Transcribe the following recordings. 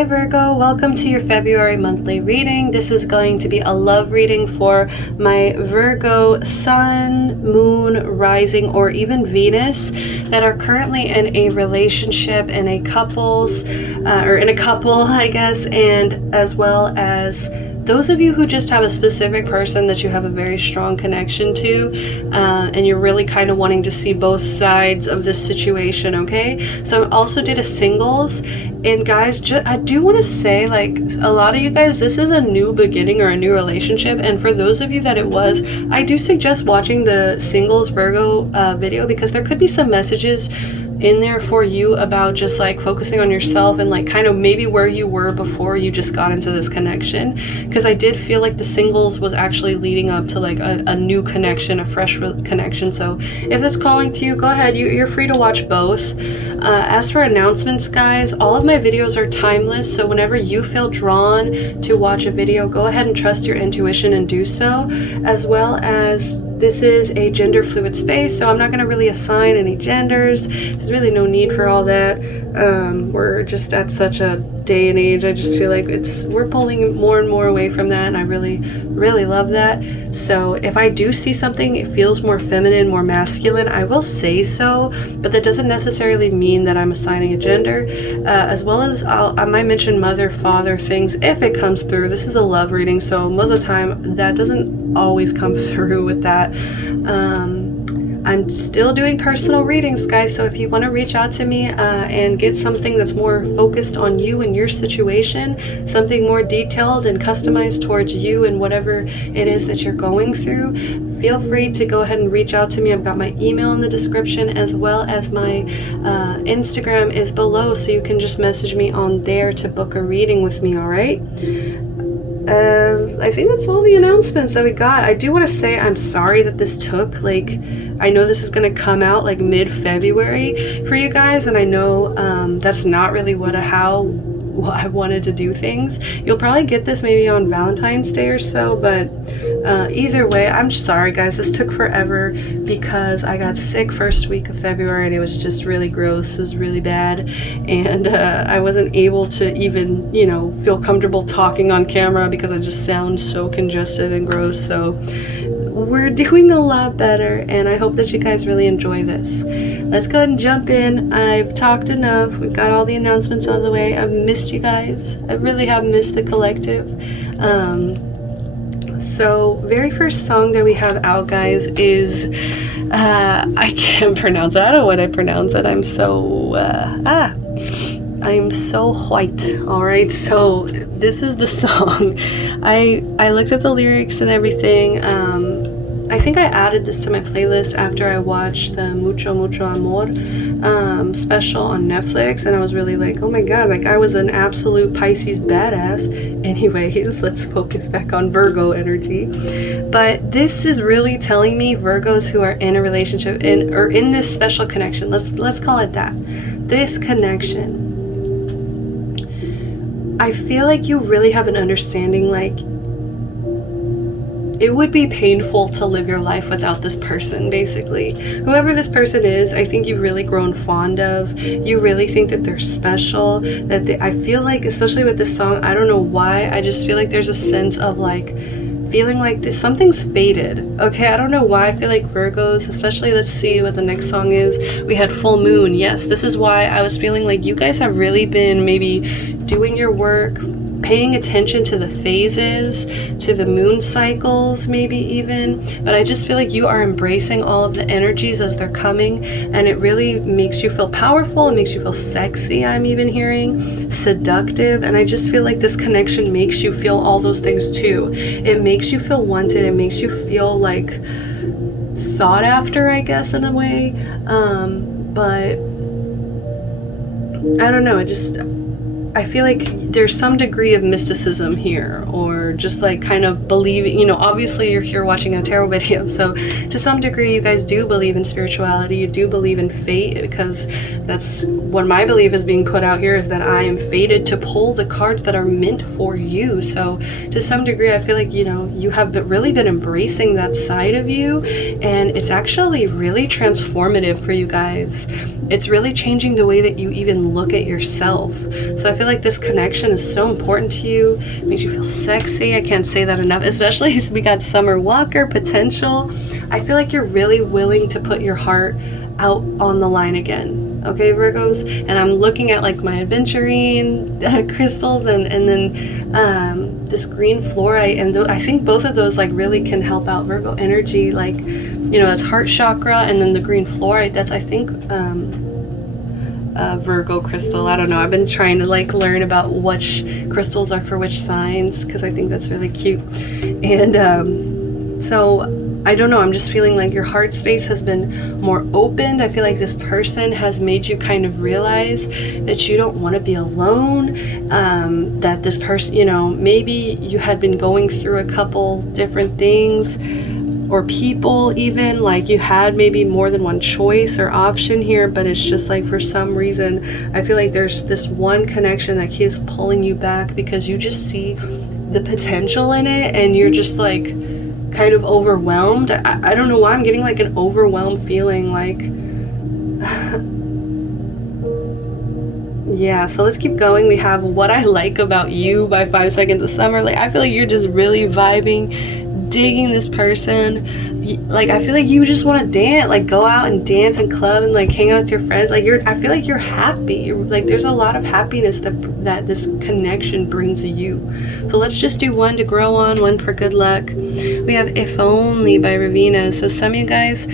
Hi Virgo, welcome to your February monthly reading. This is going to be a love reading for my Virgo sun, moon, rising, or even Venus that are currently in a relationship, in a couples, or in a couple, I guess, and as well as those of you who just have a specific person that you have a very strong connection to, and you're really kind of wanting to see both sides of this situation, okay? So I also did a singles, and guys, I do want to say, like, a lot of you guys, this is a new beginning or a new relationship, and for those of you that it was, I do suggest watching the singles Virgo video, because there could be some messages in there for you about just like focusing on yourself and like kind of maybe where you were before you just got into this connection, because I did feel like the singles was actually leading up to like a new connection, a fresh connection. So if it's calling to you, go ahead, you're free to watch both. As for announcements, guys, all of my videos are timeless, so whenever you feel drawn to watch a video, go ahead and trust your intuition and do so, as well as this is a gender fluid space, so I'm not going to really assign any genders. There's really no need for all that. We're just at such a day and age, I just feel like we're pulling more and more away from that, and I really love that. So if I do see something, it feels more feminine, more masculine, I will say so, but that doesn't necessarily mean that I'm assigning a gender. As well as I might mention mother, father things if it comes through. This is a love reading, so most of the time that doesn't always come through with that. I'm still doing personal readings, guys, so if you want to reach out to me and get something that's more focused on you and your situation, something more detailed and customized towards you and whatever it is that you're going through, feel free to go ahead and reach out to me. I've got my email in the description, as well as my Instagram is below, so you can just message me on there to book a reading with me, all right? I think that's all the announcements that we got. I do want to say I'm sorry that this took, like, I know this is going to come out like mid-February for you guys, and I know that's not really how I wanted to do things. You'll probably get this maybe on Valentine's Day or so, but either way, I'm sorry guys, this took forever because I got sick first week of February and it was just really gross. It was really bad, and I wasn't able to even, feel comfortable talking on camera because I just sound so congested and gross. So we're doing a lot better, and I hope that you guys really enjoy this. Let's go ahead and jump in. I've talked enough. We've got all the announcements out of the way. I've missed you guys. I really have missed the collective. So very first song that we have out, guys, is I can't pronounce it. I don't know what I pronounce it. I'm so white. All right, so this is the song. I looked at the lyrics and everything. I think I added this to my playlist after I watched the Mucho Mucho Amor special on Netflix, and I was really like, oh my god, like I was an absolute Pisces badass. Anyways, let's focus back on Virgo energy. But this is really telling me Virgos who are in a relationship or in this special connection, let's call it that, this connection, I feel like you really have an understanding, like it would be painful to live your life without this person, basically. Whoever this person is, I think you've really grown fond of. You really think that they're special. I feel like, especially with this song, I don't know why, I just feel like there's a sense of like, feeling like something's faded. Okay, I don't know why. I feel like Virgos, especially, let's see what the next song is. We had Full Moon. Yes, this is why I was feeling like you guys have really been maybe doing your work, paying attention to the phases, to the moon cycles, maybe even. But I just feel like you are embracing all of the energies as they're coming, and it really makes you feel powerful. It makes you feel sexy, I'm even hearing, seductive, and I just feel like this connection makes you feel all those things too. It makes you feel wanted. It makes you feel like sought after, I guess, in a way. But I don't know, I feel like there's some degree of mysticism here, or just like kind of believing, obviously you're here watching a tarot video, so to some degree you guys do believe in spirituality, you do believe in fate, because that's what my belief is being put out here, is that I am fated to pull the cards that are meant for you. So to some degree I feel like, you have really been embracing that side of you, and it's actually really transformative for you guys. It's really changing the way that you even look at yourself. So I feel like this connection connection is so important to you. It makes you feel sexy. I can't say that enough, especially as we got Summer Walker potential. I feel like you're really willing to put your heart out on the line again. Okay, Virgos? And I'm looking at like my aventurine crystals and then this green fluorite, and I think both of those like really can help out Virgo energy. Like, you know, that's heart chakra, and then the green fluorite, that's, I think, Virgo crystal. I don't know. I've been trying to like learn about which crystals are for which signs, because I think that's really cute. And so I don't know, I'm just feeling like your heart space has been more opened. I feel like this person has made you kind of realize that you don't want to be alone, that this person, you know, maybe you had been going through a couple different things, or people even, like you had maybe more than one choice or option here, but it's just like for some reason, I feel like there's this one connection that keeps pulling you back because you just see the potential in it, and you're just like kind of overwhelmed. I don't know why I'm getting like an overwhelmed feeling, like yeah. So let's keep going. We have What I Like About You by 5 Seconds of Summer. Like, I feel like you're just really vibing, digging this person. Like, I feel like you just want to dance, like go out and dance and club and like hang out with your friends. Like, I feel like you're happy. Like, there's a lot of happiness that this connection brings you. So let's just do one to grow on, one for good luck. We have If Only by Ravina. So some of you guys,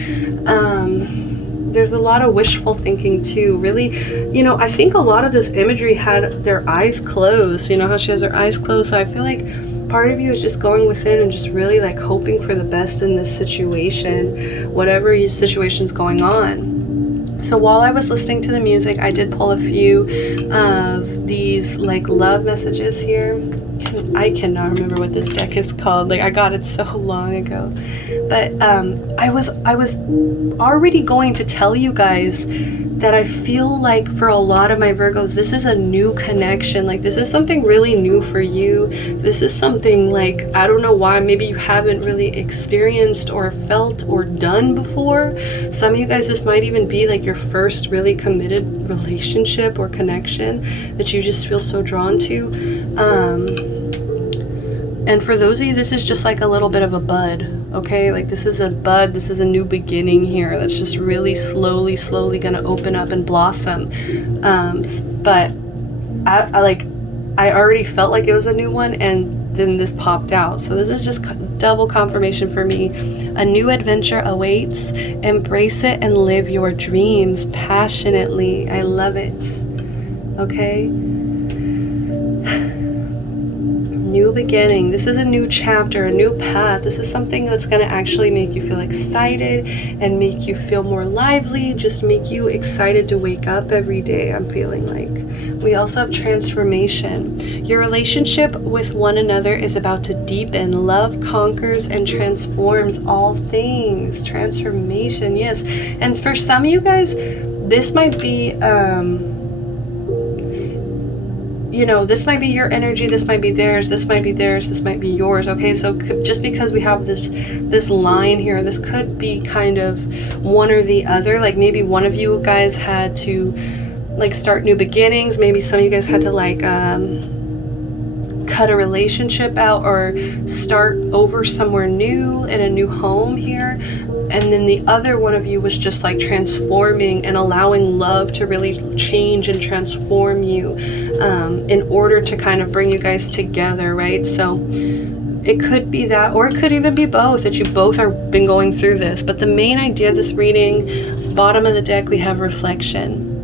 there's a lot of wishful thinking too. Really, you know, I think a lot of this imagery had their eyes closed. You know how she has her eyes closed? So I feel like part of you is just going within and just really like hoping for the best in this situation, whatever your situation's going on. So while I was listening to the music, I did pull a few of these like love messages here. I cannot remember what this deck is called. Like, I got it so long ago. But I was already going to tell you guys that I feel like for a lot of my Virgos, this is a new connection. Like, this is something really new for you. This is something like, I don't know why, maybe you haven't really experienced or felt or done before. Some of you guys, this might even be like your first really committed relationship or connection that you just feel so drawn to. And for those of you, this is just like a little bit of a bud, okay? Like, this is a bud, this is a new beginning here that's just really slowly gonna open up and blossom. But I already felt like it was a new one, and then this popped out. So this is just double confirmation for me. A new adventure awaits. Embrace it and live your dreams passionately. I love it, okay? New beginning. This is a new chapter, a new path. This is something that's going to actually make you feel excited and make you feel more lively, just make you excited to wake up every day, I'm feeling like. We also have transformation. Your relationship with one another is about to deepen. Love conquers and transforms all things. Transformation, yes. And for some of you guys, this might be you know, this might be your energy, this might be theirs, this might be theirs, this might be yours, okay? So just because we have this line here, this could be kind of one or the other. Like, maybe one of you guys had to like start new beginnings, maybe some of you guys had to like cut a relationship out or start over somewhere new in a new home here. And then the other one of you was just like transforming and allowing love to really change and transform you in order to kind of bring you guys together, right? So it could be that, or it could even be both, that you both are been going through this. But the main idea of this reading, bottom of the deck, we have reflection.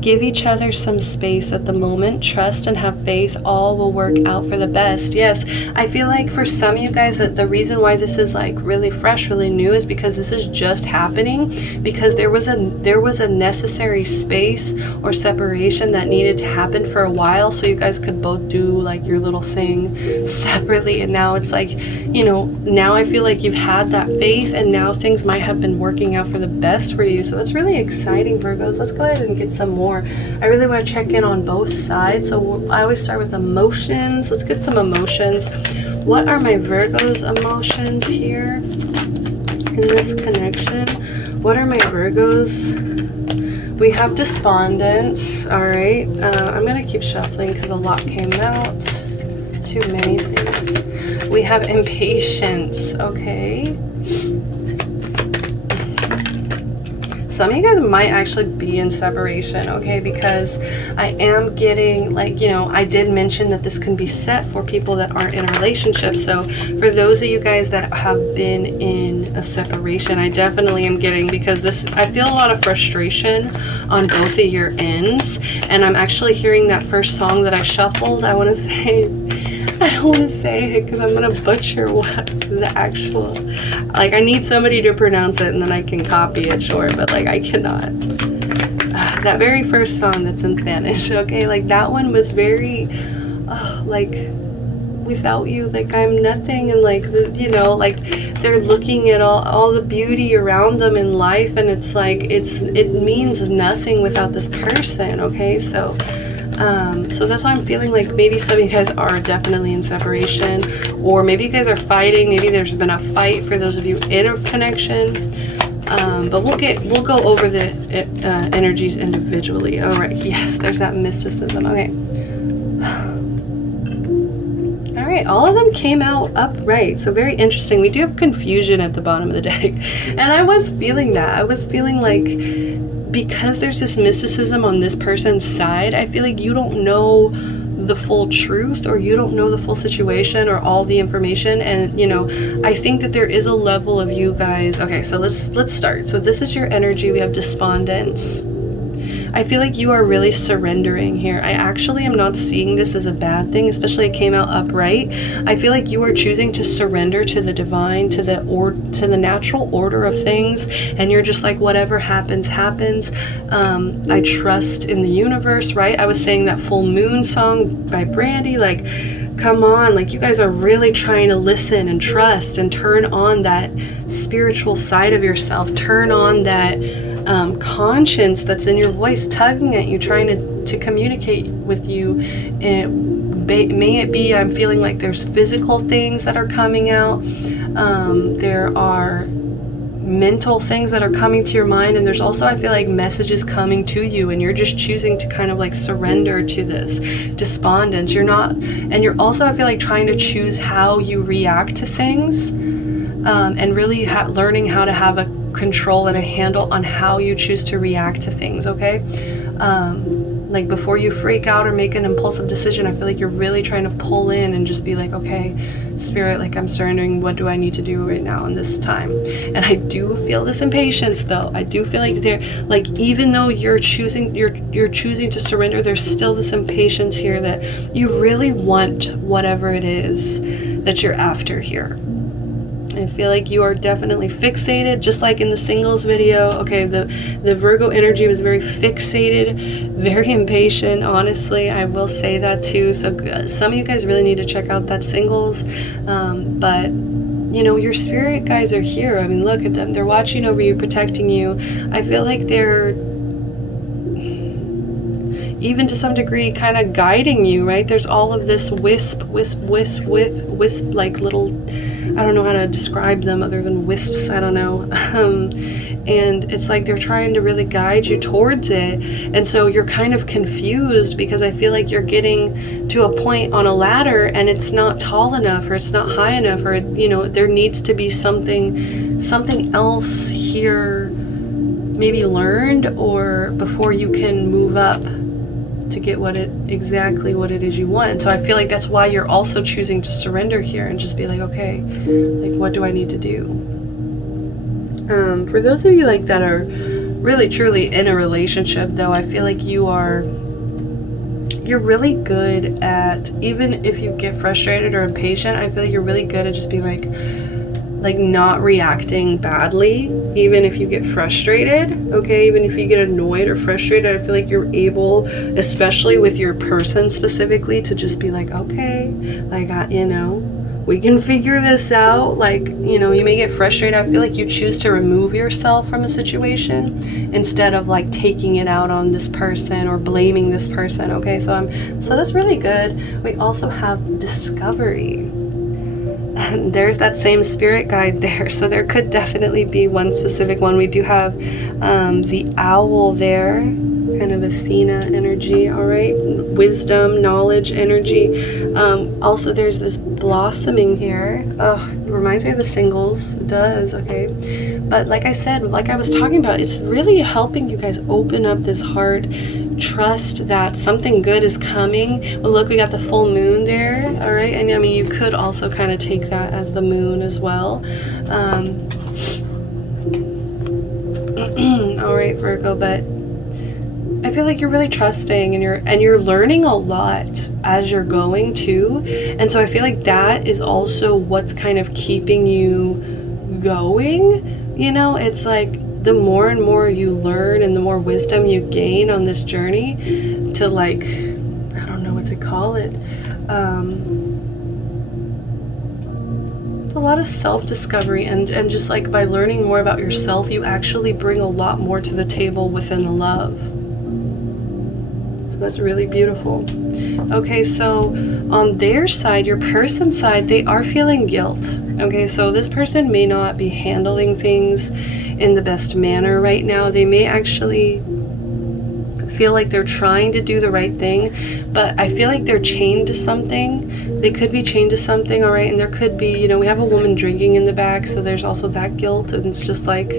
Give each other some space at the moment. Trust and have faith. All will work out for the best. Yes, I feel like for some of you guys that the reason why this is like really fresh, really new, is because this is just happening because there was a necessary space or separation that needed to happen for a while, so you guys could both do like your little thing separately. And now it's like, you know, now I feel like you've had that faith, and now things might have been working out for the best for you. So that's really exciting, Virgos. Let's go ahead and get some more. I really want to check in on both sides. So I always start with emotions. Let's get some emotions. What are my Virgos' emotions here in this connection? What are my Virgos? We have despondence. All right. I'm going to keep shuffling because a lot came out. Too many things. We have impatience. Okay. Some of you guys might actually be in separation, okay, because I am getting, like, you know, I did mention that this can be set for people that aren't in a relationship. So for those of you guys that have been in a separation, I definitely am getting, because this, I feel a lot of frustration on both of your ends. And I'm actually hearing that first song that I shuffled. I want to say, I don't want to say it because I'm going to butcher what the actual, like, I need somebody to pronounce it and then I can copy it, sure, but like I cannot. That very first song that's in Spanish, okay, like that one was very, like, without you, like I'm nothing, and like, you know, like they're looking at all the beauty around them in life, and it's like, it means nothing without this person, okay, so that's why I'm feeling like maybe some of you guys are definitely in separation, or maybe you guys are fighting. Maybe there's been a fight for those of you in a connection. But we'll go over the energies individually. All right. Yes, there's that mysticism. Okay. All right. All of them came out upright. So very interesting. We do have confusion at the bottom of the deck, and I was feeling that. I was feeling like, because there's this mysticism on this person's side, I feel like you don't know the full truth, or you don't know the full situation or all the information. And you know, I think that there is a level of you guys. Okay, so let's start. So this is your energy. We have despondence. I feel like you are really surrendering here. I actually am not seeing this as a bad thing, especially it came out upright. I feel like you are choosing to surrender to the divine, to the natural order of things, and you're just like, whatever happens, happens. I trust in the universe, right? I was saying that Full Moon song by Brandy, like, come on, like you guys are really trying to listen and trust and turn on that spiritual side of yourself, turn on that conscience that's in your voice tugging at you, trying to communicate with you. May it be, I'm feeling like there's physical things that are coming out, there are mental things that are coming to your mind, and there's also, I feel like, messages coming to you, and you're just choosing to kind of like surrender to this despondence. You're not, and you're also, I feel like, trying to choose how you react to things, and really learning how to have a control and a handle on how you choose to react to things, okay? Like before you freak out or make an impulsive decision, I feel like you're really trying to pull in and just be like, okay, spirit, like I'm surrendering, what do I need to do right now in this time? And I do feel this impatience though. I do feel like they're like, even though you're choosing to surrender, there's still this impatience here that you really want whatever it is that you're after here. I feel like you are definitely fixated, just like in the singles video. Okay, the Virgo energy was very fixated, very impatient, honestly. I will say that too. So some of you guys really need to check out that singles. But, you know, your spirit guys are here. I mean, look at them. They're watching over you, protecting you. I feel like they're even to some degree kind of guiding you, right? There's all of this wisp, like little, I don't know how to describe them other than wisps, I don't know. And it's like they're trying to really guide you towards it. And so you're kind of confused because I feel like you're getting to a point on a ladder and it's not tall enough, or it's not high enough, or, you know, there needs to be something else here maybe learned, or before you can move up to get exactly what it is you want. So I feel like that's why you're also choosing to surrender here and just be like, okay, like what do I need to do? For those of you like that are really truly in a relationship though, I feel like you're really good at, even if you get frustrated or impatient, I feel like you're really good at just being like not reacting badly, even if you get frustrated, okay? Even if you get annoyed or frustrated, I feel like you're able, especially with your person specifically, to just be like, okay, like, you know, we can figure this out. Like, you know, you may get frustrated. I feel like you choose to remove yourself from a situation instead of like taking it out on this person or blaming this person, okay? So that's really good. We also have discovery. there's that same spirit guide there. So there could definitely be one specific one. We do have the owl there, kind of Athena energy, all right? Wisdom, knowledge energy. Also, there's this blossoming here. Oh, it reminds me of the singles. It does, okay? But like I said, like I was talking about, it's really helping you guys open up this heart, trust that something good is coming. Well, look, we got the full moon there, all right? And I mean, you could also kind of take that as the moon as well. All right, Virgo, but I feel like you're really trusting, and you're learning a lot as you're going too. And so I feel like that is also what's kind of keeping you going. You know, it's like the more and more you learn and the more wisdom you gain on this journey to, like, I don't know what to call it. It's a lot of self-discovery, and just like by learning more about yourself, you actually bring a lot more to the table within the love. So that's really beautiful. Okay, so on their side, your person's side, they are feeling guilt. Okay, so this person may not be handling things in the best manner right now. They may actually feel like they're trying to do the right thing, but I feel like they're chained to something. They could be chained to something, all right? And there could be, you know, we have a woman drinking in the back, so there's also that guilt. And it's just like,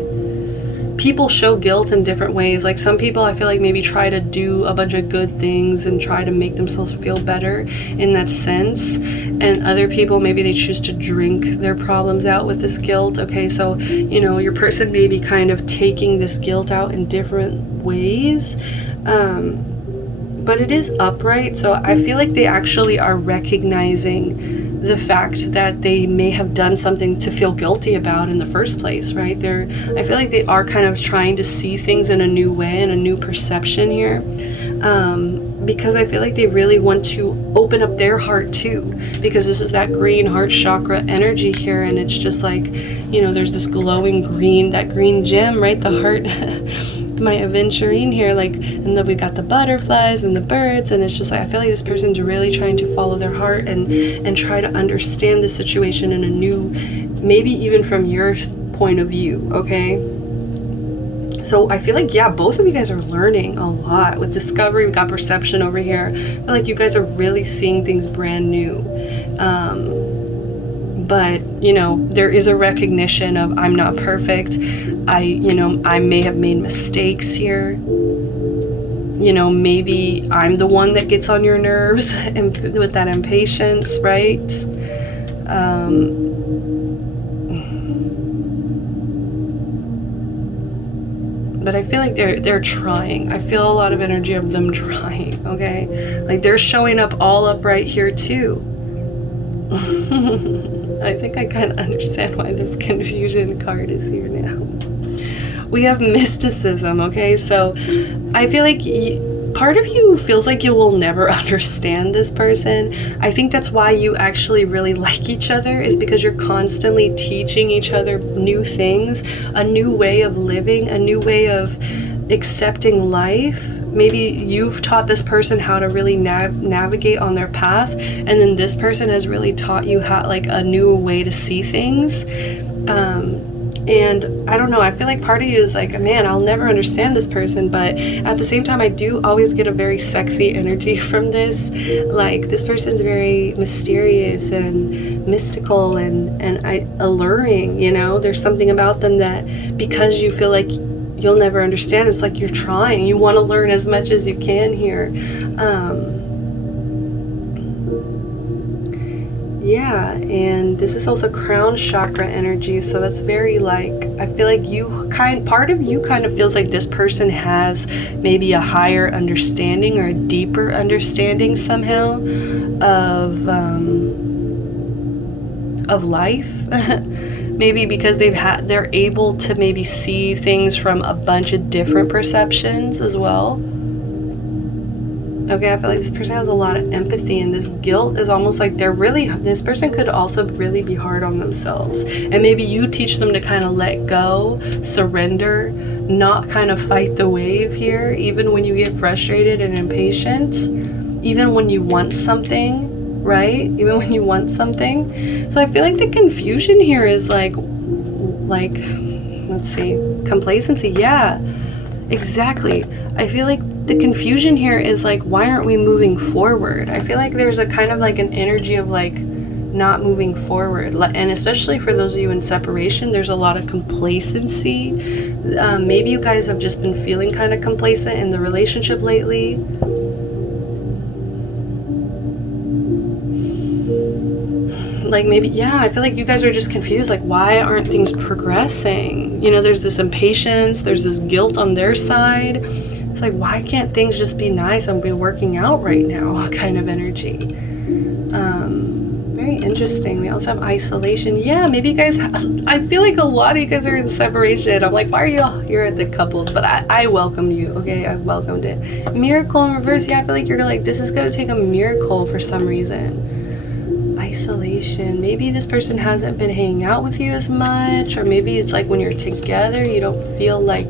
people show guilt in different ways. Like some people, I feel like maybe try to do a bunch of good things and try to make themselves feel better in that sense. And other people, maybe they choose to drink their problems out with this guilt. Okay, so, you know, your person may be kind of taking this guilt out in different ways. But it is upright, so I feel like they actually are recognizing the fact that they may have done something to feel guilty about in the first place, right? I feel like they are kind of trying to see things in a new way and a new perception here, because I feel like they really want to open up their heart too, because this is that green heart chakra energy here, and it's just like, you know, there's this glowing green, that green gem, right? The heart. My aventurine here, like, and then we got the butterflies and the birds, and it's just like I feel like this person's really trying to follow their heart and try to understand the situation in a new, maybe even from your point of view. Okay, so I feel like, yeah, both of you guys are learning a lot with discovery. We got perception over here. I feel like you guys are really seeing things brand new. But, you know, there is a recognition of I'm not perfect. I may have made mistakes here. You know, maybe I'm the one that gets on your nerves and with that impatience, right? But I feel like they're trying. I feel a lot of energy of them trying, okay? Like they're showing up all up right here too. I think I kind of understand why this confusion card is here now. We have mysticism, okay? So I feel like part of you feels like you will never understand this person. I think that's why you actually really like each other, is because you're constantly teaching each other new things, a new way of living, a new way of accepting life. Maybe you've taught this person how to really navigate on their path, and then this person has really taught you how, like, a new way to see things. And I don't know, I feel like part of you is like, man, I'll never understand this person, but at the same time, I do always get a very sexy energy from this. Like, this person's very mysterious and mystical and alluring, you know? There's something about them that, because you feel like you'll never understand, it's like you're trying. You want to learn as much as you can here. Yeah, and this is also crown chakra energy, so that's very, like, I feel like part of you kind of feels like this person has maybe a higher understanding or a deeper understanding somehow of life. Maybe because they're able to maybe see things from a bunch of different perceptions as well. Okay, I feel like this person has a lot of empathy, and this guilt is almost like this person could also really be hard on themselves. And maybe you teach them to kind of let go, surrender, not kind of fight the wave here, even when you get frustrated and impatient, even when you want something. right? Even when you want something. So I feel like the confusion here is like, let's see, complacency. Yeah, exactly. I feel like the confusion here is like, why aren't we moving forward? I feel like there's a kind of like an energy of like not moving forward, and especially for those of you in separation, there's a lot of complacency. Maybe you guys have just been feeling kind of complacent in the relationship lately. Like maybe, yeah, I feel like you guys are just confused, like why aren't things progressing? You know, there's this impatience, there's this guilt on their side. It's like, why can't things just be nice and be working out right now kind of energy. Very interesting. We also have isolation. Yeah, maybe you guys, I feel like a lot of you guys are in separation. I'm like, why are you all here at the couples? But I welcomed you, okay? I welcomed it. Miracle in reverse. Yeah, I feel like you're like, this is going to take a miracle for some reason. Isolation. Maybe this person hasn't been hanging out with you as much, or maybe it's like when you're together, you don't feel like,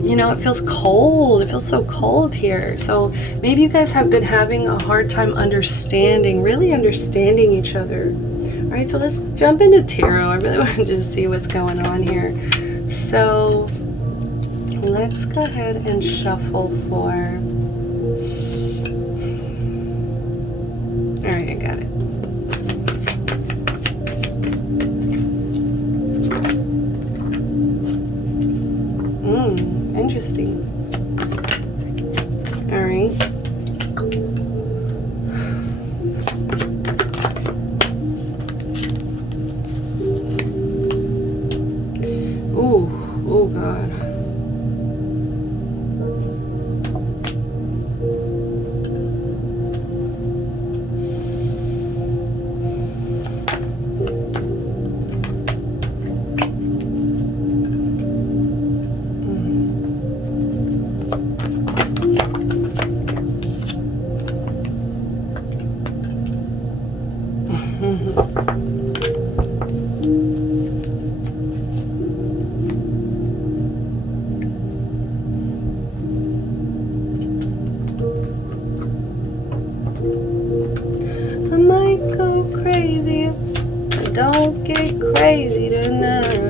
you know, it feels cold. It feels so cold here. So maybe you guys have been having a hard time really understanding each other. All right, so let's jump into tarot. I really want to just see what's going on here. So let's go ahead and shuffle for... All right, I got it. Interesting. All right. Ooh, oh God. Don't get crazy tonight.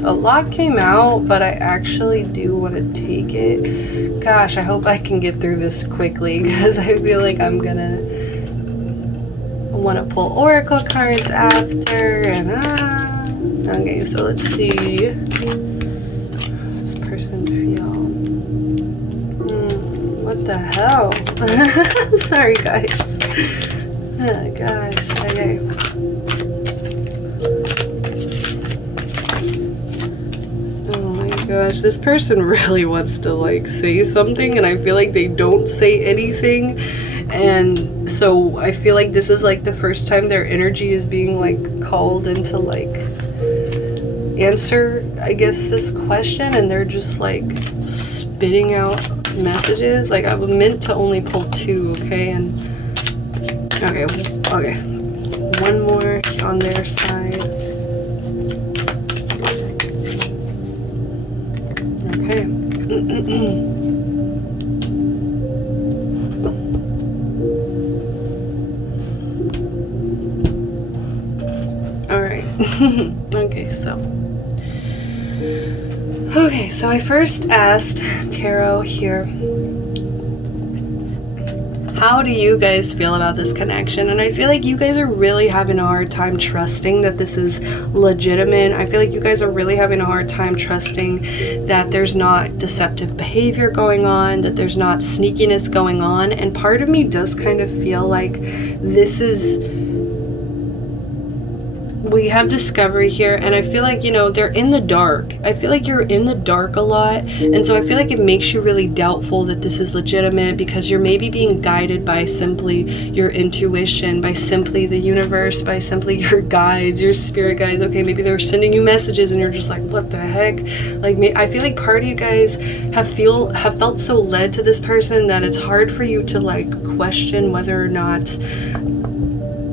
A lot came out, but I actually do want to take it. Gosh, I hope I can get through this quickly because I feel like I'm gonna want to pull oracle cards after. And okay, so let's see. This person feel. What the hell? Sorry, guys. Oh gosh. Okay. Gosh, this person really wants to like say something and I feel like they don't say anything, and so I feel like this is like the first time their energy is being like called into like answer, I guess, this question, and they're just like spitting out messages. Like I meant to only pull two, okay? And okay, one more on their side. Okay. All right. Okay, so I first asked Tarot here, how do you guys feel about this connection? And I feel like you guys are really having a hard time trusting that this is legitimate. I feel like you guys are really having a hard time trusting that there's not deceptive behavior going on, that there's not sneakiness going on. And part of me does kind of feel like this is we have discovery here, and I feel like, you know, they're in the dark. I feel like you're in the dark a lot, and so I feel like it makes you really doubtful that this is legitimate, because you're maybe being guided by simply your intuition, by simply the universe, by simply your guides, your spirit guides. Okay, maybe they're sending you messages and you're just like, what the heck? Like, I feel like part of you guys have felt so led to this person that it's hard for you to like question whether or not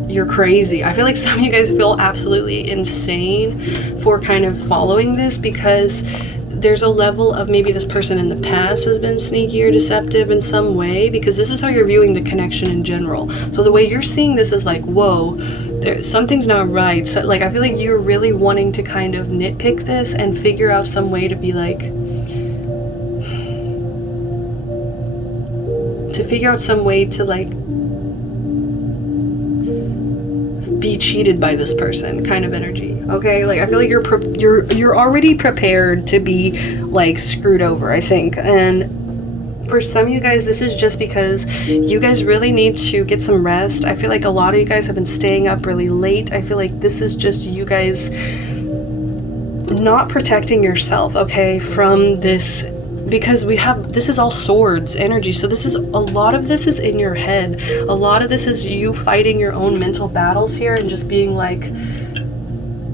you're crazy. I feel like some of you guys feel absolutely insane for kind of following this, because there's a level of maybe this person in the past has been sneaky or deceptive in some way, because this is how you're viewing the connection in general. So the way you're seeing this is like, whoa, something's not right. So like, I feel like you're really wanting to kind of nitpick this and figure out some way to be like, be cheated by this person kind of energy. Okay, like I feel like you're already prepared to be like screwed over, I think. And for some of you guys, this is just because you guys really need to get some rest. I feel like a lot of you guys have been staying up really late. I feel like this is just you guys not protecting yourself, okay, from this, because this is all swords energy. So this is, a lot of this is in your head. A lot of this is you fighting your own mental battles here, and just being like,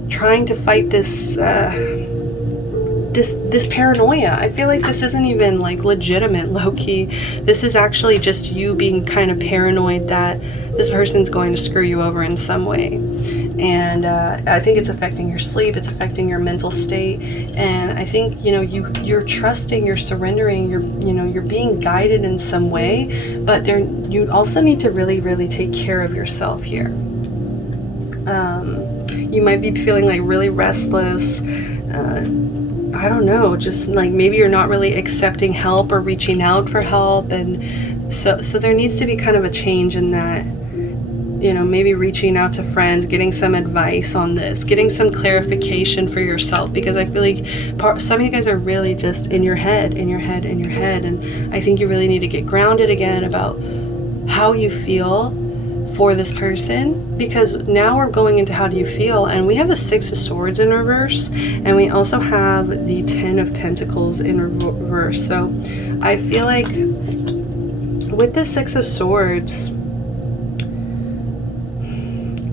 trying to fight this this paranoia. I feel like this isn't even like legitimate, low-key. This is actually just you being kind of paranoid that this person's going to screw you over in some way. And I think it's affecting your sleep, it's affecting your mental state. And I think, you know, you're trusting, you're surrendering, you're being guided in some way, but you also need to really, really take care of yourself here. You might be feeling like really restless. I don't know, just like maybe you're not really accepting help or reaching out for help. And so there needs to be kind of a change in that. You know, maybe reaching out to friends, getting some advice on this, getting some clarification for yourself, because I feel like some of you guys are really just in your head. And I think you really need to get grounded again about how you feel for this person, because now we're going into how do you feel, and we have the Six of Swords in reverse, and we also have the Ten of Pentacles in reverse. So I feel like with the Six of Swords,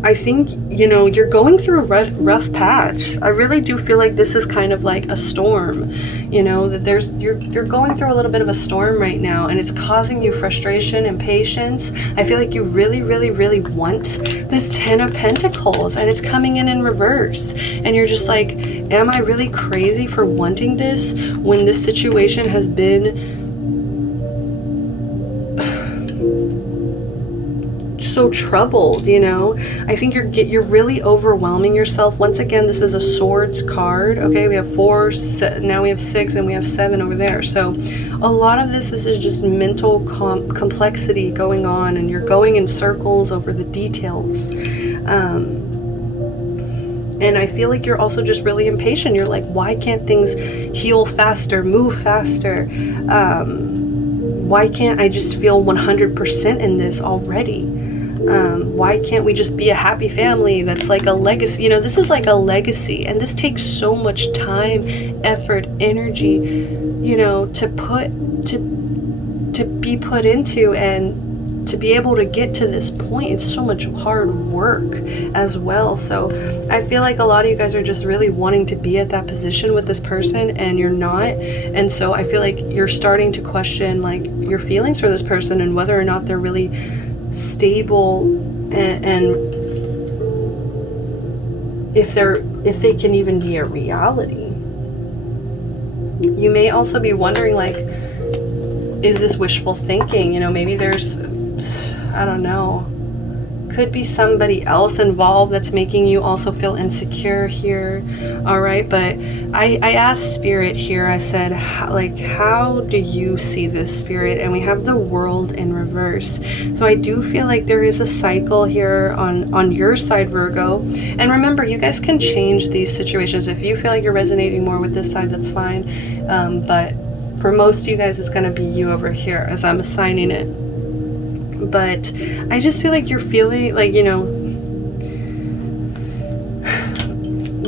I think, you know, you're going through a rough patch. I really do feel like this is kind of like a storm, you know, that you're going through a little bit of a storm right now, and it's causing you frustration, impatience. I feel like you really, really, really want this Ten of Pentacles, and it's coming in reverse. And you're just like, am I really crazy for wanting this when this situation has been so troubled, you know? I think you're really overwhelming yourself. Once again, this is a Swords card. Okay, we have 4, now we have 6, and we have 7 over there. So a lot of this is just mental complexity going on, and you're going in circles over the details. And I feel like you're also just really impatient. You're like, why can't things heal faster, move faster? Why can't I just feel 100% in this already? Why can't we just be a happy family that's like a legacy? You know, this is like a legacy, and this takes so much time, effort, energy, you know, to be put into, and to be able to get to this point. It's so much hard work as well. So I feel like a lot of you guys are just really wanting to be at that position with this person, and you're not. And so I feel like you're starting to question like your feelings for this person, and whether or not they're really stable, and if they can even be a reality. You may also be wondering, like, is this wishful thinking? You know, maybe there's, I don't know, could be somebody else involved that's making you also feel insecure here. All right, but I asked Spirit here, I said, how do you see this, Spirit? And we have the World in reverse. So I do feel like there is a cycle here on your side, Virgo. And remember, you guys can change these situations. If you feel like you're resonating more with this side, that's fine. But for most of you guys, it's going to be you over here as I'm assigning it. But I just feel like you're feeling like, you know,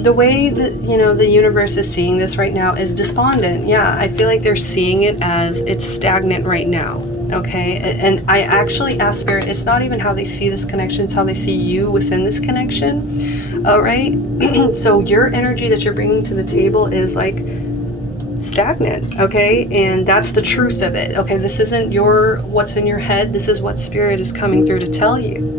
the way that, you know, the universe is seeing this right now is despondent. Yeah, I feel like they're seeing it as it's stagnant right now. Okay, and I actually asked Spirit, it's not even how they see this connection, it's how they see you within this connection. All right. So your energy that you're bringing to the table is like stagnant. Okay, and that's the truth of it. Okay, this isn't what's in your head, this is what Spirit is coming through to tell you.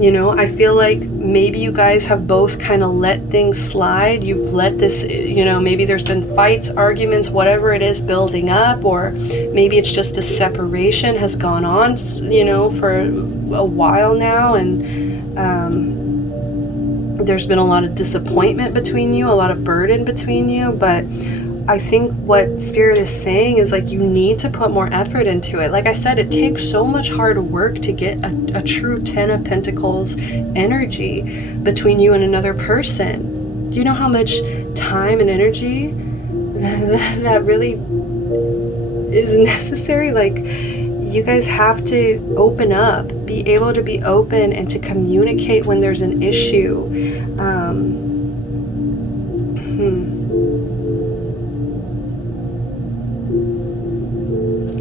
You know, I feel like maybe you guys have both kind of let things slide. You've let this, you know, maybe there's been fights, arguments, whatever it is building up, or maybe it's just the separation has gone on, you know, for a while now. And there's been a lot of disappointment between you, a lot of burden between you. But I think what Spirit is saying is like, you need to put more effort into it. Like I said, it takes so much hard work to get a true 10 of Pentacles energy between you and another person. Do you know how much time and energy that really is necessary? Like, you guys have to open up, be able to be open and to communicate when there's an issue.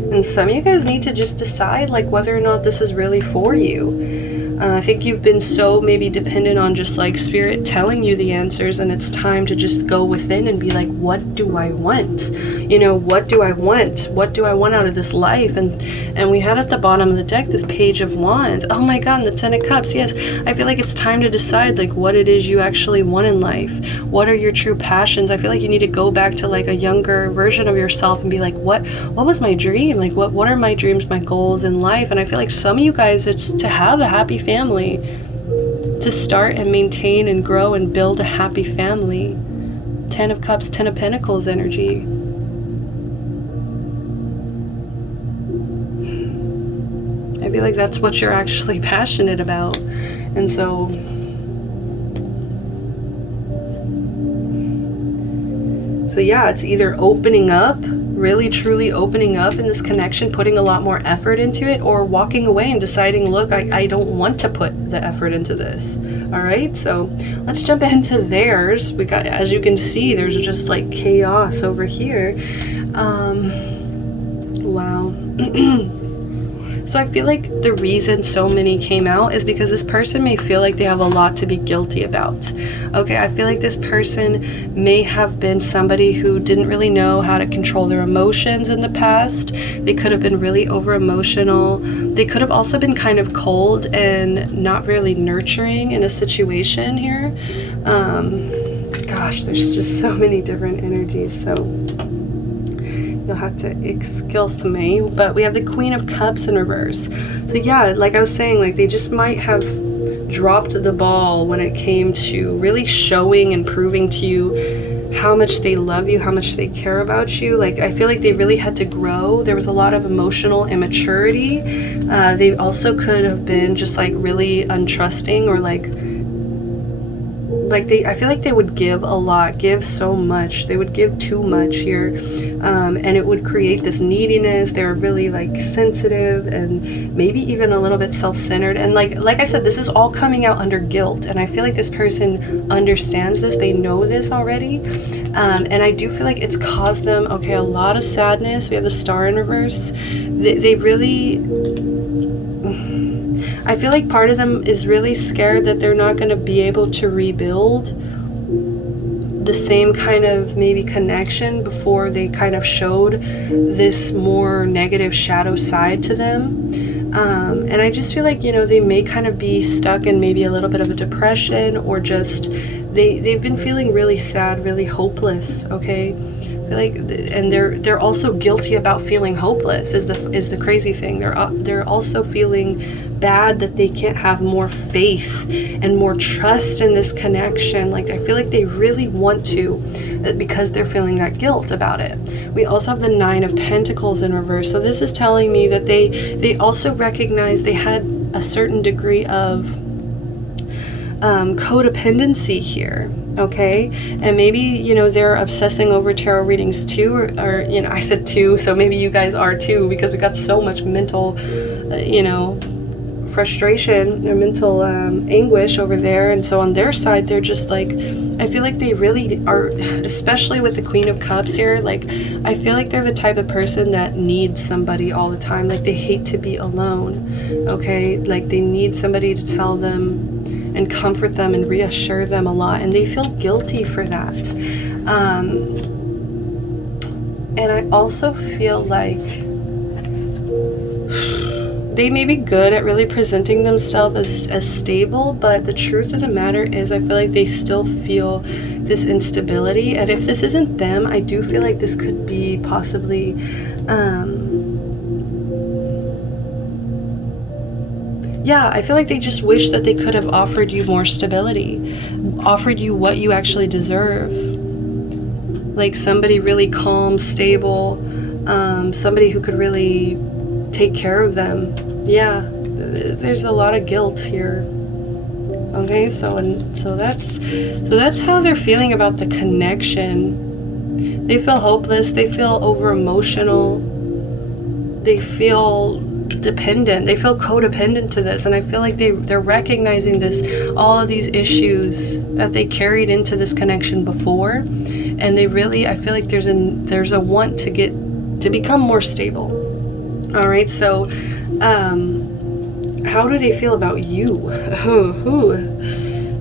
And some of you guys need to just decide like whether or not this is really for you. I think you've been so maybe dependent on just like Spirit telling you the answers, and it's time to just go within and be like, what do I want? You know, what do I want? What do I want out of this life? And we had at the bottom of the deck this Page of Wands. Oh my God, and the Ten of Cups. Yes, I feel like it's time to decide like what it is you actually want in life. What are your true passions? I feel like you need to go back to like a younger version of yourself and be like, what was my dream? Like what are my dreams, my goals in life? And I feel like some of you guys, it's to have a happy family, to start and maintain and grow and build a happy family. 10 of Cups, 10 of Pentacles energy. I feel like that's what you're actually passionate about. And so yeah, it's either opening up, really truly opening up in this connection, putting a lot more effort into it, or walking away and deciding, look, I don't want to put the effort into this. All right, so let's jump into theirs. We got, as you can see, there's just like chaos over here. Wow. So I feel like the reason so many came out is because this person may feel like they have a lot to be guilty about. Okay, I feel like this person may have been somebody who didn't really know how to control their emotions in the past. They could have been really over emotional. They could have also been kind of cold and not really nurturing in a situation here. Gosh, there's just so many different energies, so you'll have to excuse me. But we have the Queen of Cups in reverse. So yeah, like I was saying, like they just might have dropped the ball when it came to really showing and proving to you how much they love you, how much they care about you. Like I feel like they really had to grow. There was a lot of emotional immaturity. They also could have been just like really untrusting, or like I feel like they would give a lot, give so much. They would give too much here, and it would create this neediness. They're really like sensitive and maybe even a little bit self-centered. And like I said, this is all coming out under guilt. And I feel like this person understands this. They know this already. And I do feel like it's caused them, okay, a lot of sadness. We have the Star in reverse. They really... I feel like part of them is really scared that they're not going to be able to rebuild the same kind of maybe connection before they kind of showed this more negative shadow side to them. And I just feel like, you know, they may kind of be stuck in maybe a little bit of a depression, or just they've been feeling really sad, really hopeless, okay? Like, and they're also guilty about feeling hopeless is the crazy thing. They're also feeling bad that they can't have more faith and more trust in this connection. Like I feel like they really want to, because they're feeling that guilt about it. We also have the Nine of Pentacles in reverse. So this is telling me that they also recognize they had a certain degree of codependency here. Okay, and maybe, you know, they're obsessing over tarot readings too, or you know, I said too, so maybe you guys are too, because we got so much mental, you know, frustration, their mental anguish over there. And so on their side, they're just like, I feel like they really are, especially with the Queen of Cups here, like I feel like they're the type of person that needs somebody all the time. Like they hate to be alone, okay? Like they need somebody to tell them and comfort them and reassure them a lot, and they feel guilty for that. And I also feel like they may be good at really presenting themselves as stable, but the truth of the matter is I feel like they still feel this instability. And if this isn't them, I do feel like this could be possibly yeah, I feel like they just wish that they could have offered you more stability, offered you what you actually deserve. Like somebody really calm, stable, somebody who could really take care of them. Yeah, there's a lot of guilt here. Okay, so that's how they're feeling about the connection. They feel hopeless, they feel over emotional, they feel dependent, they feel codependent to this, and I feel like they're recognizing this, all of these issues that they carried into this connection before, and they really, I feel like there's a want to become more stable. All right, so how do they feel about you?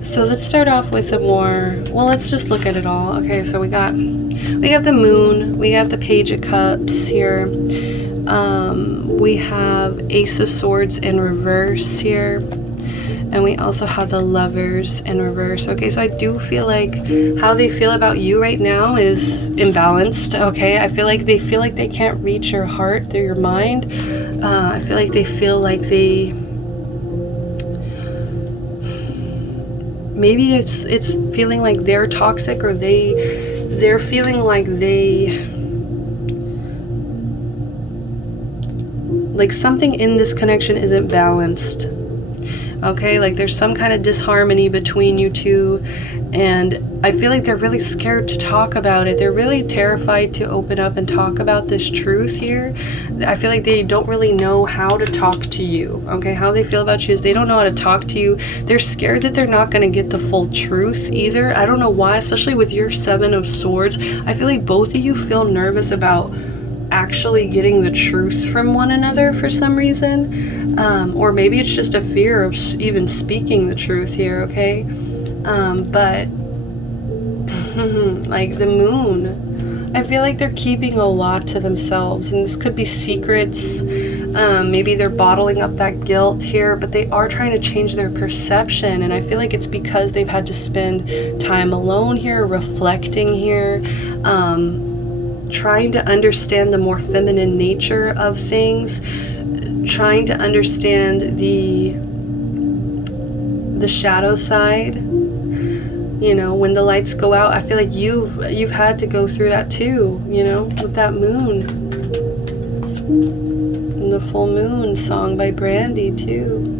So let's start off with a more, well, let's just look at it all. Okay, so we got the Moon, we got the Page of Cups here. We have Ace of Swords in reverse here, and we also have the Lovers in reverse. Okay, so I do feel like how they feel about you right now is imbalanced. Okay, I feel like they can't reach your heart through your mind. I feel like they feel like maybe it's feeling like they're toxic, or they're feeling like something in this connection isn't balanced. Okay, like there's some kind of disharmony between you two, and I feel like they're really scared to talk about it. They're really terrified to open up and talk about this truth here. I feel like they don't really know how to talk to you. Okay, how they feel about you is they don't know how to talk to you. They're scared that they're not going to get the full truth either. I don't know why, especially with your Seven of Swords. I feel like both of you feel nervous about actually getting the truth from one another for some reason, or maybe it's just a fear of even speaking the truth here. Okay, but like the Moon, I feel like they're keeping a lot to themselves, and this could be secrets. Maybe they're bottling up that guilt here, but they are trying to change their perception, and I feel like it's because they've had to spend time alone here, reflecting here, trying to understand the more feminine nature of things, trying to understand the shadow side. You know, when the lights go out, I feel like you've had to go through that too, you know, with that Moon. And the Full Moon song by Brandy too.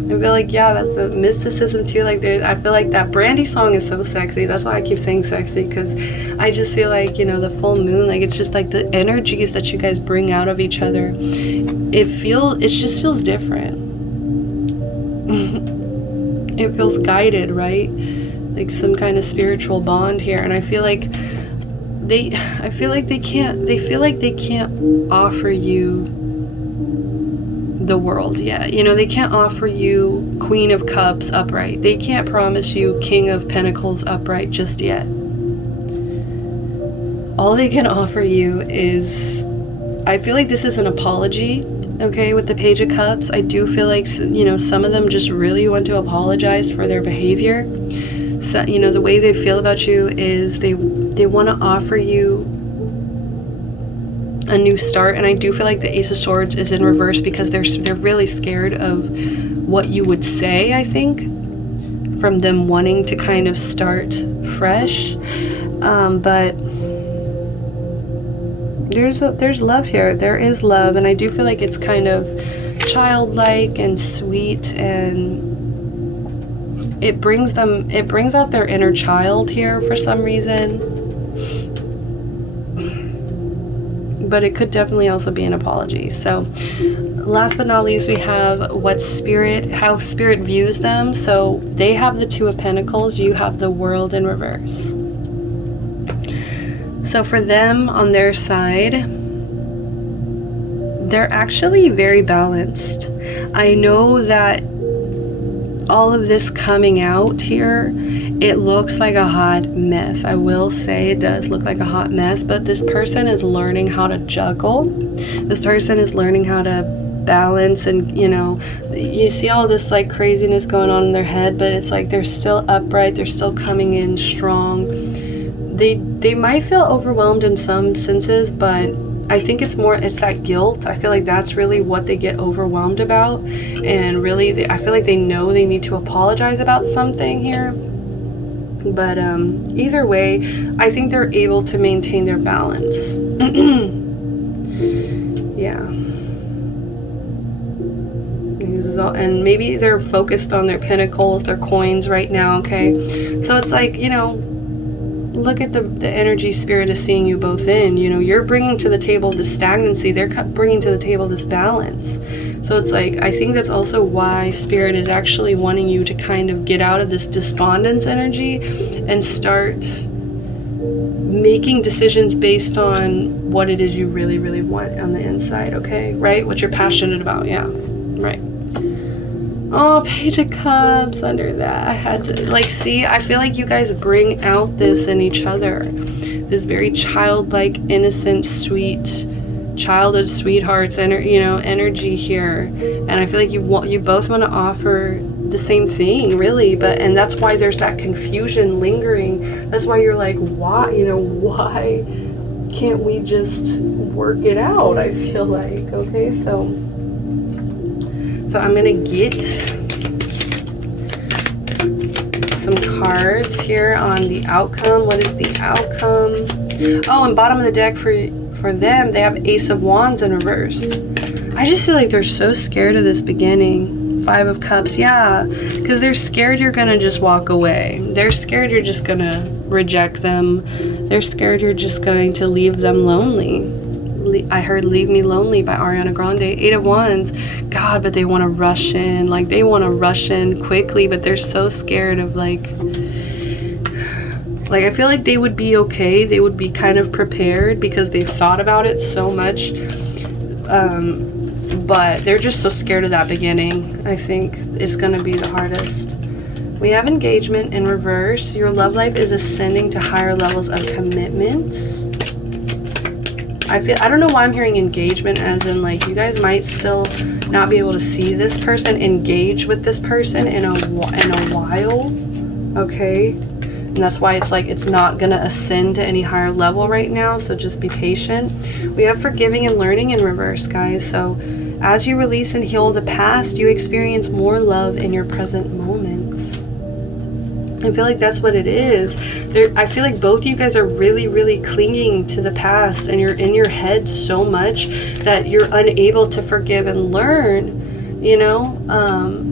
I feel like, yeah, that's the mysticism too. Like, I feel like that Brandy song is so sexy. That's why I keep saying sexy, because I just feel like, you know, the full moon, like, it's just like the energies that you guys bring out of each other. It just feels different. It feels guided, right? Like some kind of spiritual bond here. And I feel like they can't offer you the world yet. You know, they can't offer you Queen of Cups upright. They can't promise you King of Pentacles upright just yet. All they can offer you is, I feel like this is an apology, okay, with the Page of Cups. I do feel like, you know, some of them just really want to apologize for their behavior. So, you know, the way they feel about you is they want to offer you a new start. And I do feel like the Ace of Swords is in reverse because they're really scared of what you would say, I think, from them wanting to kind of start fresh. But there's love here. There is love, and I do feel like it's kind of childlike and sweet, and it brings out their inner child here for some reason. but it could definitely also be an apology. So last but not least, we have how spirit views them. So they have the Two of Pentacles, you have the World in reverse. So for them, on their side, they're actually very balanced. I know that all of this coming out here, it looks like a hot mess. I will say it does look like a hot mess, but this person is learning how to juggle. This person is learning how to balance, and you know, you see all this like craziness going on in their head, but it's like they're still upright, they're still coming in strong. They might feel overwhelmed in some senses, but I think it's that guilt. I feel like that's really what they get overwhelmed about, and really I feel like they know they need to apologize about something here. But either way, I think they're able to maintain their balance. Yeah. This is all, and maybe they're focused on their pentacles, their coins right now, okay? So it's like, you know, look at the energy spirit is seeing you both in. You know, you're bringing to the table this stagnancy. They're bringing to the table this balance. So it's like, I think that's also why spirit is actually wanting you to kind of get out of this despondence energy and start making decisions based on what it is you really, really want on the inside, okay? Right? What you're passionate about, yeah. Right. Oh, Page of Cups under that. I had to, like, see, I feel like you guys bring out this in each other. This very childlike, innocent, sweet, childhood sweethearts, energy here. And I feel like you both want to offer the same thing, really. And that's why there's that confusion lingering. That's why you're like, why can't we just work it out? I feel like, okay, so I'm gonna get some cards here on the outcome. What is the outcome? Oh, and bottom of the deck for them, they have Ace of Wands in reverse. I just feel like they're so scared of this beginning. Five of Cups, yeah, because they're scared you're gonna just walk away. They're scared you're just gonna reject them. They're scared you're just going to leave them lonely. I heard Leave Me Lonely by Ariana Grande. Eight of Wands. God, but they want to rush in. Like, they want to rush in quickly, but they're so scared of, like, I feel like they would be okay. They would be kind of prepared because they've thought about it so much. But they're just so scared of that beginning. I think it's going to be the hardest. We have Engagement in reverse. Your love life is ascending to higher levels of commitments. I don't know why I'm hearing engagement, as in, like, you guys might still not be able to see this person, engage with this person in a while, okay? And that's why it's like it's not gonna ascend to any higher level right now, so just be patient. We have Forgiving and Learning in reverse, guys. So as you release and heal the past, you experience more love in your present moments. I feel like that's what it is. I feel like both of you guys are really, really clinging to the past, and you're in your head so much that you're unable to forgive and learn, you know?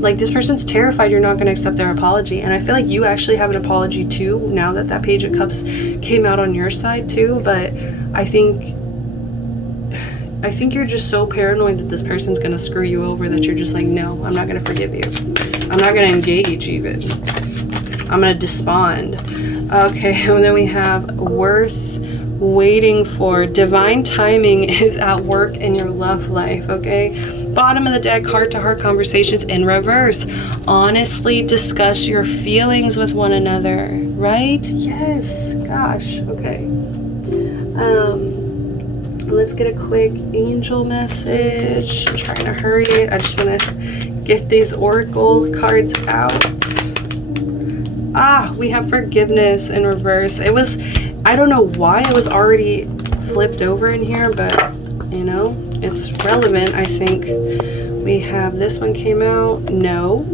Like, this person's terrified you're not going to accept their apology, and I feel like you actually have an apology too, now that that Page of Cups came out on your side too, but I think you're just so paranoid that this person's going to screw you over that you're just like, no, I'm not going to forgive you. I'm not going to engage even. I'm going to despond. Okay, and then we have Worth Waiting For. Divine timing is at work in your love life, okay? Bottom of the deck, heart-to-heart conversations in reverse. Honestly discuss your feelings with one another, right? Yes, gosh, okay. Let's get a quick angel message. I'm trying to hurry. I just want to get these oracle cards out. We have Forgiveness in reverse. It was, I don't know why it was already flipped over in here, but, you know, it's relevant, I think. We have, this one came out, no.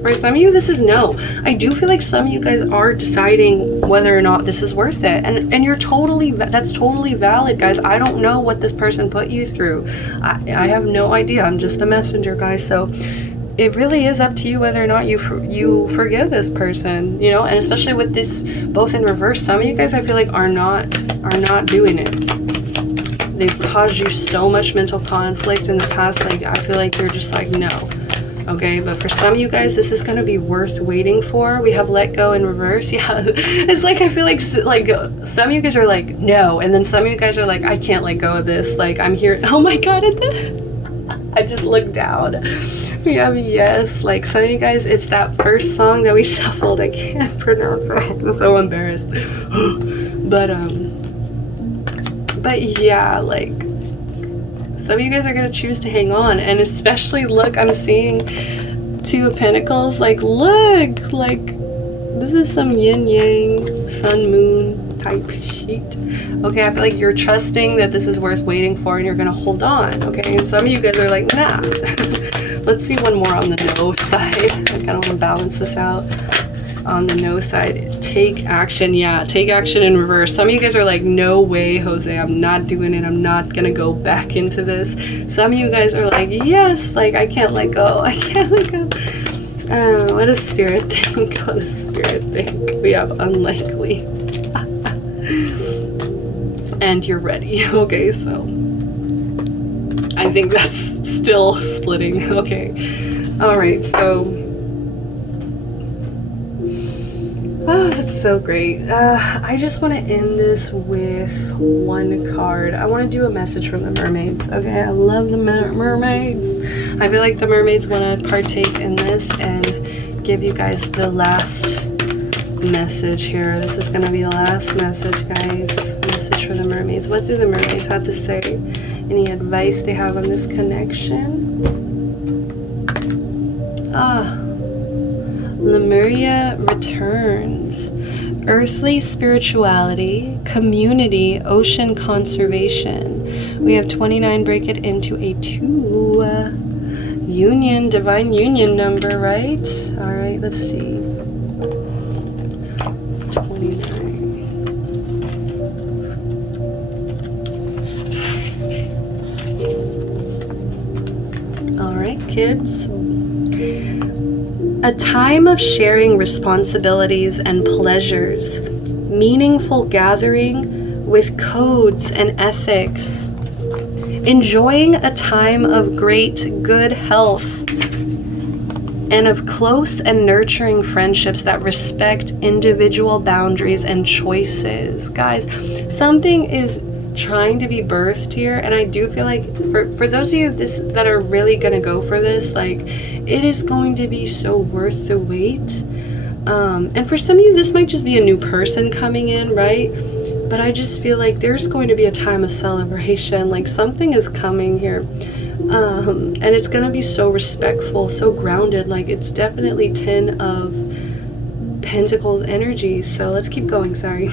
For some of you, this is no. I do feel like some of you guys are deciding whether or not this is worth it. And you're totally, that's totally valid, guys. I don't know what this person put you through. I have no idea. I'm just a messenger, guys. So it really is up to you whether or not you forgive this person, you know, and especially with this both in reverse, some of you guys I feel like are not doing it. They've caused you so much mental conflict in the past. Like, I feel like you're just like, no. Okay, but for some of you guys, this is going to be worth waiting for. We have let go in reverse. Yeah, it's like, I feel like some of you guys are like, no. And then some of you guys are like, I can't let go of this. Like, I'm here. Oh my God. I just looked down. We have yes. Like, some of you guys, it's that first song that we shuffled. I can't pronounce it. I'm so embarrassed. But yeah, like, some of you guys are going to choose to hang on. And especially, look, I'm seeing Two of Pentacles. Like, look, like, this is some yin yang, sun, moon type sheet. Okay, I feel like you're trusting that this is worth waiting for and you're going to hold on. Okay, and some of you guys are like, nah. Let's see one more on the no side. I kind of want to balance this out. On the no side, take action. Yeah, take action in reverse. Some of you guys are like, no way, Jose, I'm not doing it. I'm not gonna go back into this. Some of you guys are like, yes, like, I can't let go. I can't let go. What does Spirit think? What does Spirit think? We have unlikely. And you're ready. Okay, so I think that's still splitting. Okay. All right, so oh, that's so great. I just want to end this with one card. I want to do a message from the mermaids. Okay, I love the mermaids. I feel like the mermaids want to partake in this and give you guys the last message here. This is going to be the last message, guys. Message for the mermaids. What do the mermaids have to say? Any advice they have on this connection? Lemuria returns. Earthly spirituality, community, ocean conservation. We have 29, break it into a 2. Union, divine union number, right? All right, let's see. 29. All right, kids. A time of sharing responsibilities and pleasures, meaningful gathering with codes and ethics, enjoying a time of great good health, and of close and nurturing friendships that respect individual boundaries and choices. Guys, something is trying to be birthed here, and I do feel like for those of you that are really gonna go for this, like, it is going to be so worth the wait. And for some of you, this might just be a new person coming in, right? But I just feel like there's going to be a time of celebration. Like, something is coming here, and it's gonna be so respectful, so grounded. Like, it's definitely 10 of Pentacles energy. So let's keep going. Sorry.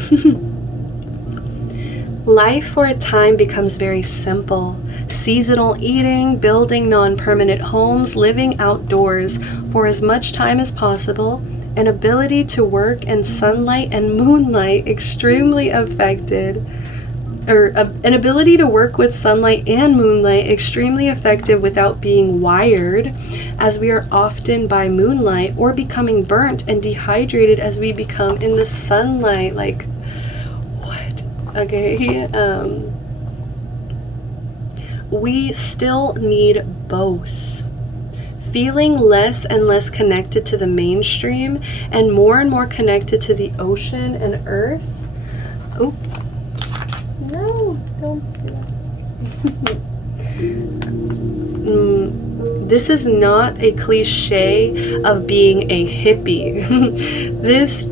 Life for a time becomes very simple. Seasonal eating, building non-permanent homes, living outdoors for as much time as possible, an ability to work in sunlight and moonlight extremely affected, or an ability to work with sunlight and moonlight extremely effective without being wired, as we are often by moonlight, or becoming burnt and dehydrated as we become in the sunlight. Like, okay, we still need both. Feeling less and less connected to the mainstream and more connected to the ocean and earth. Oh, no, don't do that. This is not a cliche of being a hippie. This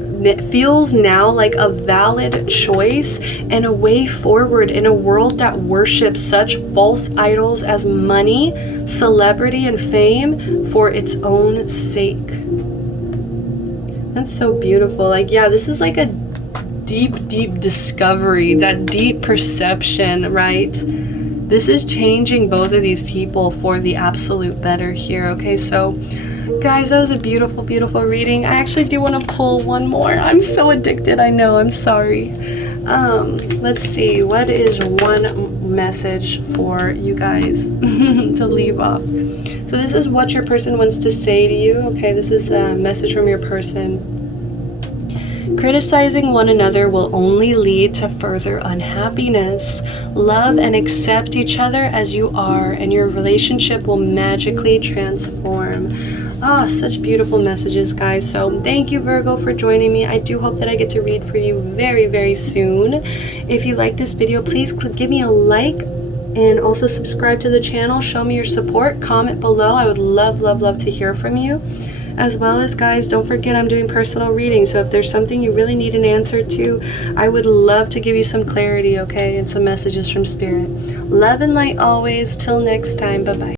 feels now like a valid choice and a way forward in a world that worships such false idols as money, celebrity, and fame for its own sake. That's so beautiful. Like, yeah, this is like a deep discovery, that deep perception, right? This is changing both of these people for the absolute better here. Okay, so guys, that was a beautiful reading. I actually do want to pull one more. I'm so addicted, I know, I'm sorry. Let's see, what is one message for you guys to leave off? So this is what your person wants to say to you. Okay, this is a message from your person. Criticizing one another will only lead to further unhappiness. Love and accept each other as you are, and your relationship will magically transform. Ah, such beautiful messages, guys. So thank you, Virgo, for joining me. I do hope that I get to read for you very, very soon. If you like this video, please give me a like and also subscribe to the channel. Show me your support. Comment below. I would love, love, love to hear from you. As well as, guys, don't forget I'm doing personal readings. So if there's something you really need an answer to, I would love to give you some clarity, okay, and some messages from Spirit. Love and light always. Till next time. Bye-bye.